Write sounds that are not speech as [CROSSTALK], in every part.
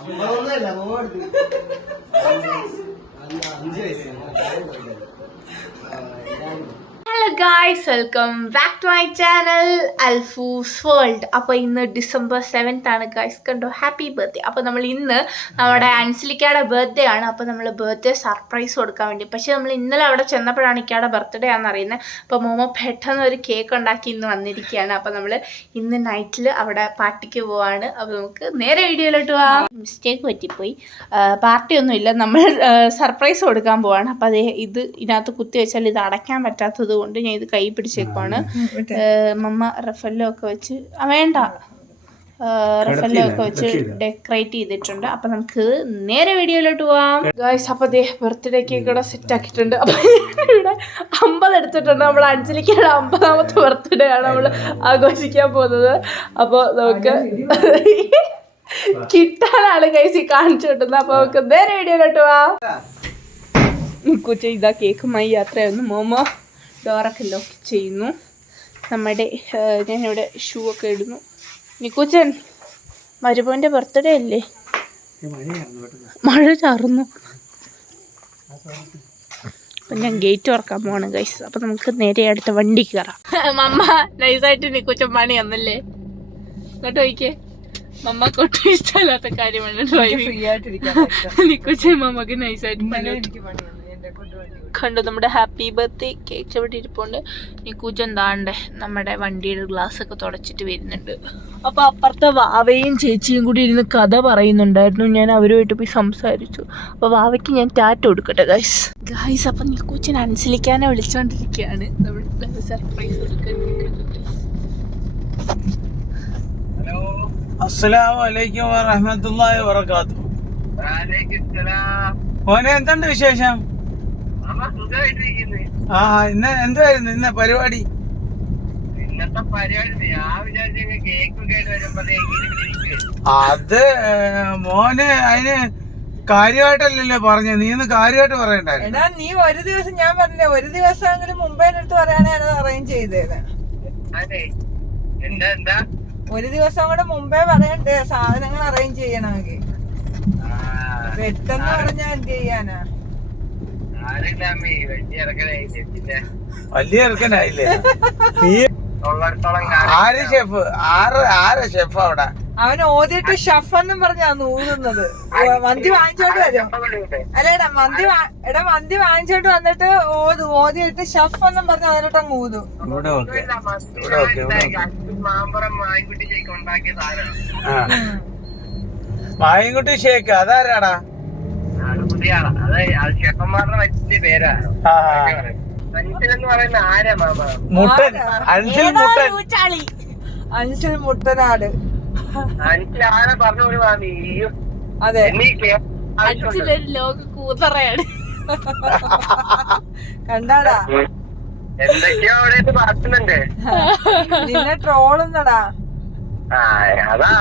അമ്പതൊന്നുമല്ല മോടുത്ത് അഞ്ച് വയസ്സ് hello guys welcome back to my channel Alfoos World അപ്പോൾ ഇന്ന് ഡിസംബർ സെവൻത്ത് ആണ് ഗായ്സ് കണ്ടോ? ഹാപ്പി ബർത്ത്ഡേ അപ്പോൾ നമ്മൾ ഇന്ന് നമ്മുടെ അൻസിലിക്കയുടെ ബർത്ത്ഡേ ആണ്. അപ്പോൾ നമ്മൾ ബർത്ത്ഡേ സർപ്രൈസ് കൊടുക്കാൻ വേണ്ടി. പക്ഷേ നമ്മൾ ഇന്നലെ അവിടെ ചെന്നപ്പോഴാണ് ഇക്കയുടെ ബർത്ത്ഡേ ആണെന്ന് അറിയുന്നത്. അപ്പോൾ മോമോ പെട്ടെന്ന് ഒരു കേക്ക് ഉണ്ടാക്കി ഇന്ന് വന്നിരിക്കുകയാണ്. അപ്പോൾ നമ്മൾ ഇന്ന് നൈറ്റിൽ അവിടെ പാർട്ടിക്ക് പോവാണ്. അപ്പോൾ നമുക്ക് നേരെ വീഡിയോയിലോട്ട് പോവാം. മിസ്റ്റേക്ക് പറ്റിപ്പോയി. ഒന്നുമില്ല നമ്മൾ സർപ്രൈസ് കൊടുക്കാൻ പോവാണ്. അപ്പോൾ അത് ഇത് ഇതിനകത്ത് കുത്തി വെച്ചാൽ ഇത് അടയ്ക്കാൻ പറ്റാത്തത് കൊണ്ട് ഞാൻ ഇത് കൈ പിടിച്ചേക്കുവാണ് മമ്മ റഫല്ലോ ഒക്കെ വെച്ച് ആ, വേണ്ട. റഫല്ലോ ഒക്കെ വെച്ച് ഡെക്കറേറ്റ് ചെയ്തിട്ടുണ്ട്. അപ്പൊ നമുക്ക് നേരെ വീഡിയോയിലോട്ട് പോവാം. ഗായ്സ് അപ്പൊ ദേ ബർത്ത്ഡേ കേക്ക് ഇവിടെ സെറ്റ് ആക്കിയിട്ടുണ്ട്. അപ്പൊ ഇവിടെ അമ്പത് എടുത്തിട്ടുണ്ട്. നമ്മൾ അഞ്ചലിക്കാണ് അമ്പതാമത്തെ ബർത്ത്ഡേ ആണ് നമ്മൾ ആഘോഷിക്കാൻ പോകുന്നത്. അപ്പോൾ നമുക്ക് കിട്ടാനാണ് കൈസി കാണിച്ചു കിട്ടുന്നത് അപ്പൊ നമുക്ക് നേരെ വീഡിയോയിലോട്ട് പോവാം. കൊച്ചു ഇതാ കേക്കുമായി യാത്രയായിരുന്നു മോമോ. ഡോറൊക്കെ ലോക്ക് ചെയ്യുന്നു. നമ്മുടെ ഞാനിവിടെ ഷൂ ഒക്കെ ഇടുന്നു. നിക്കുച്ചൻ മരുമോന്റെ ബർത്ത്ഡേ അല്ലേ? മഴ ചാറുന്നു. അപ്പം ഞാൻ ഗേറ്റ് തുറക്കാൻ പോവാണ് ഗൈസ് അപ്പം നമുക്ക് നേരെ അടുത്ത വണ്ടി കയറാം. മമ്മ നൈസായിട്ട് നിക്കുച്ചൻ പണി വന്നല്ലേ? ഇങ്ങോട്ട് ചോദിക്കേ മമ്മക്ക് ഒട്ടും ഇഷ്ടമല്ലാത്ത കാര്യമാണ് ഡ്രൈവിംഗ് നിക്കുച്ചൻ മമ്മക്ക് നൈസായിട്ട് പണി. കണ്ടു നമ്മുടെ ഹാപ്പി ബർത്ത്ഡേ കേക്ക് ഇവിടെ ഇരിപ്പുണ്ട്? ഈ കൂച്ച താണ്ടേ നമ്മുടെ വണ്ടിയുടെ ഗ്ലാസ് ഒക്കെ തുടച്ചിട്ട് വരുന്നുണ്ട്. അപ്പൊ അപ്പുറത്തെ വാവയും ചേച്ചിയും കൂടി ഇരുന്ന് കഥ പറയുന്നുണ്ടായിരുന്നു. ഞാൻ അവരുമായിട്ട് പോയി സംസാരിച്ചു. അപ്പൊ വാവയ്ക്ക് ഞാൻ ടാറ്റ കൊടുക്കട്ടെ ഗൈസ് ഗൈസ് അപ്പൊ കൂച്ചൻ അനുസരിക്കാനെ വിളിച്ചോണ്ടിരിക്കുകയാണ് നമ്മൾ സർപ്രൈസ് കൊടുക്കാൻ അസ്സലാമു അലൈക്കും വറഹ്മത്തുള്ളാഹി വബറകാതുഹു. മോനെ എന്തുണ്ട് വിശേഷം? ആ ഇന്ന് എന്തായിരുന്നു ഇന്ന് പരിപാടി? ഇന്നത്തെ പരിപാടി ഞാൻ വിചാരിച്ചു കേക്ക് ഒക്കെ ആയിട്ട് വരുമ്പോഴത്തേക്ക് അത് മോന് അതിന് കാര്യമായിട്ടല്ലല്ലോ പറഞ്ഞത് നീ ഒന്ന് കാര്യമായിട്ട് പറയണ്ടായിരുന്നു. എടാ നീ ഒരു ദിവസം ഞാൻ പറഞ്ഞില്ലേ ഒരു ദിവസമെങ്കിലും മുമ്പേ എന്റെ അടുത്ത് പറയാനാണ് അറേഞ്ച് ചെയ്തത് അതെ. എന്താ എന്താ? ഒരു ദിവസം കൂടെ മുമ്പേ പറയണ്ടേ സാധനങ്ങൾ അറേഞ്ച് ചെയ്യണമെങ്കിൽ. പെട്ടെന്ന് പറഞ്ഞാ എന്ത് ചെയ്യാനാ? വലിയ ഇറക്കനായില്ലേ നീ ആര് ഷെഫ്? ആറ് ആരാ ഷെഫ് അവിടെ? അവൻ ഓതിയിട്ട് ഷഫ് എന്നും പറഞ്ഞാന്ന് ഊതുന്നത്. മന്തി വാങ്ങിച്ചോണ്ട് വരും. അല്ല എടാ മന്തി എടാ മന്തി വാങ്ങിച്ചോണ്ട് വന്നിട്ട് ഓതു ഓതിയിട്ട് ഷഫ് എന്നും പറഞ്ഞ് അതിലോട്ട് അങ്ങ് ഊതു. ഇവിടെ ഓക്കെ. ഓക്കെ മായൻകുട്ടി ഷേക്ക് അതാരാടാ? ആളാ അത് അത് ചെക്കന്മാരുടെ വലിയ പേരാണ് ആ മനുഷ്യനെന്ന് പറയുന്ന ആരാ മാമ? മുട്ടൻ. അൻസിൽ മുട്ടൻ. അൻസിൽ മുട്ടനാട്. എനിക്ക് ആരാ പറഞ്ഞു ഒരു മാമി? അതെ. എന്നീ. അച്ഛനൊരു ലോക കൂതറയാണ്. കണ്ടാടാ? എന്തൊക്കെയോ അവിടെ പറയുന്നുണ്ട്. നിന്നെ ട്രോളുന്നടാ അതാ.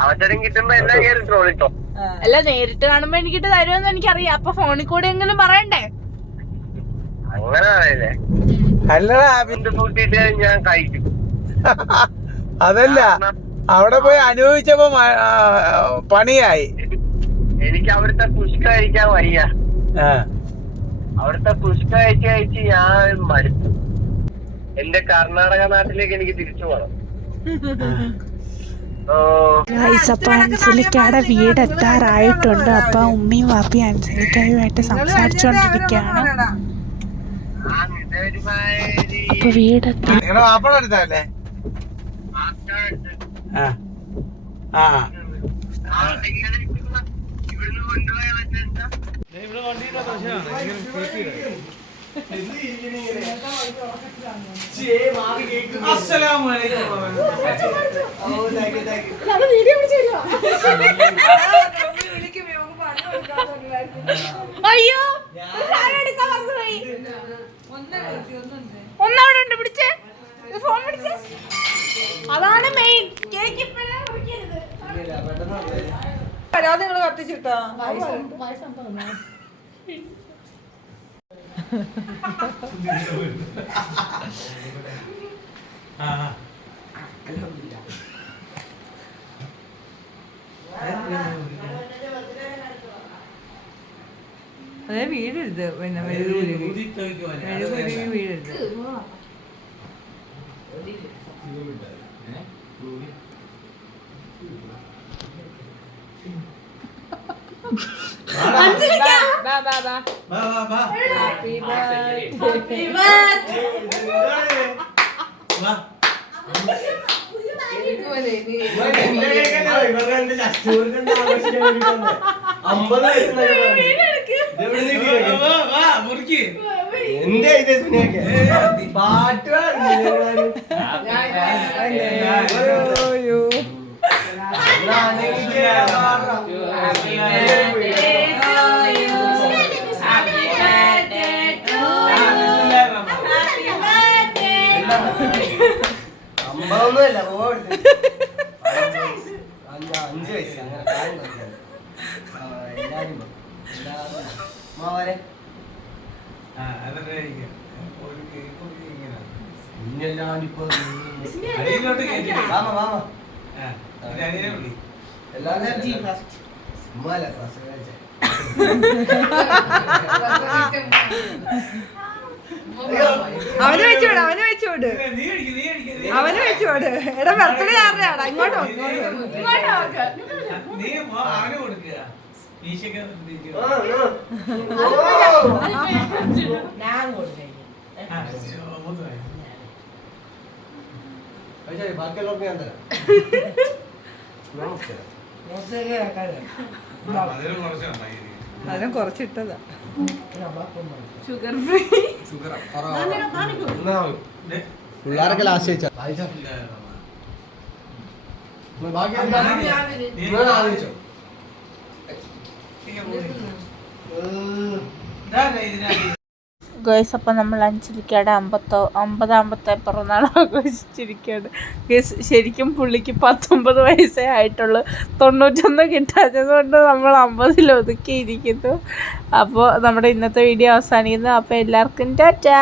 അവസരം കിട്ടുമ്പോ എല്ലാം കയറി ട്രോളിട്ടോ ആ. അല്ല നേരിട്ട് കാണുമ്പോ എനിക്കിട്ട് തരുമെന്ന് എനിക്കറിയാം. അപ്പൊ ഫോണിൽ കൂടെ എങ്കിലും പറയണ്ടേ? അങ്ങനെ പറയല്ലേ? അല്ലടാ എന്ത് കൂട്ടിയിട്ട് ഞാൻ കഴിക്കും. [LAUGHS] അതല്ല. അവിടെ പോയി അനുഭവിച്ചപ്പോ മ- ആ, പണിയായി. എനിക്ക് അവിടുത്തെ പുഷ്ക കഴിക്കാൻ വയ്യ. ആ. അവിടുത്തെ പുഷ്ക കഴിച്ച് കഴിച്ച് ഞാൻ മടുത്തു. എന്റെ കർണാടക നാട്ടിലേക്ക് എനിക്ക് തിരിച്ചു പോകണം അപ്പൊ അൻസലിക്കയുടെ വീട് എത്താറായിട്ടുണ്ട്. അപ്പൊ ഉമ്മയും വാപ്പി അൻസലിക്കായുമായിട്ട് സംസാരിച്ചുകൊണ്ടിരിക്കുകയാണ് പറയടാ. ആ. ഇതൊരുമാതിരി അപ്പൊ വീടെത്താ എടുത്തല്ലേ അയ്യോ. ഒന്നവിടെ ഉണ്ട് പിടിച്ചേ. ഫോൺ പിടിച്ചേ. അതാണ് മെയിൻ കേക്ക്. പരാതി നിങ്ങൾ കത്തിച്ചിട്ടാ? അതേ വീടരുത് പിന്നെ മെഴുകുരുകി വീടരുത് Thank ബാ ബാ ഹാപ്പി ബർത്ത്ഡേ അമ്പത് എന്റെ ഇത് പാട്ട് ഓയോ അഞ്ച് വയസ്സ് അങ്ങനെ എല്ലാരും പോ. എല്ലാരും. [LAUGHS] അവന് വെച്ചോട് അവന് വെച്ചോട്. അവന് വെച്ചോട്. എടാ ബർത്ത്ഡേ ആരുടെയാടാ ഇങ്ങോട്ടോ ഇങ്ങോട്ടോ അതിനും കുറച്ചിട്ടതാ. ഷുഗർ ഫ്രീ പിള്ളേരൊക്കെ ലാസ്റ്റ് വെച്ചാ. ഇല്ല, ബാക്കി ഗേസ് അപ്പം നമ്മൾ അഞ്ചലിക്കയുടെ അമ്പത്തോ അമ്പതാമ്പത്തെ പിറന്നാൾ ആഘോഷിച്ചിരിക്കുകയാണ്. ഗേസ് ശരിക്കും പുള്ളിക്ക് പത്തൊമ്പത് വയസ്സേ ആയിട്ടുള്ളൂ. തൊണ്ണൂറ്റൊന്ന് കിട്ടാത്തത് കൊണ്ട് നമ്മൾ അമ്പതിൽ ഒതുക്കിയിരിക്കുന്നു. അപ്പോൾ നമ്മുടെ ഇന്നത്തെ വീഡിയോ അവസാനിക്കുന്നു. അപ്പോൾ എല്ലാവർക്കും ടാറ്റാ!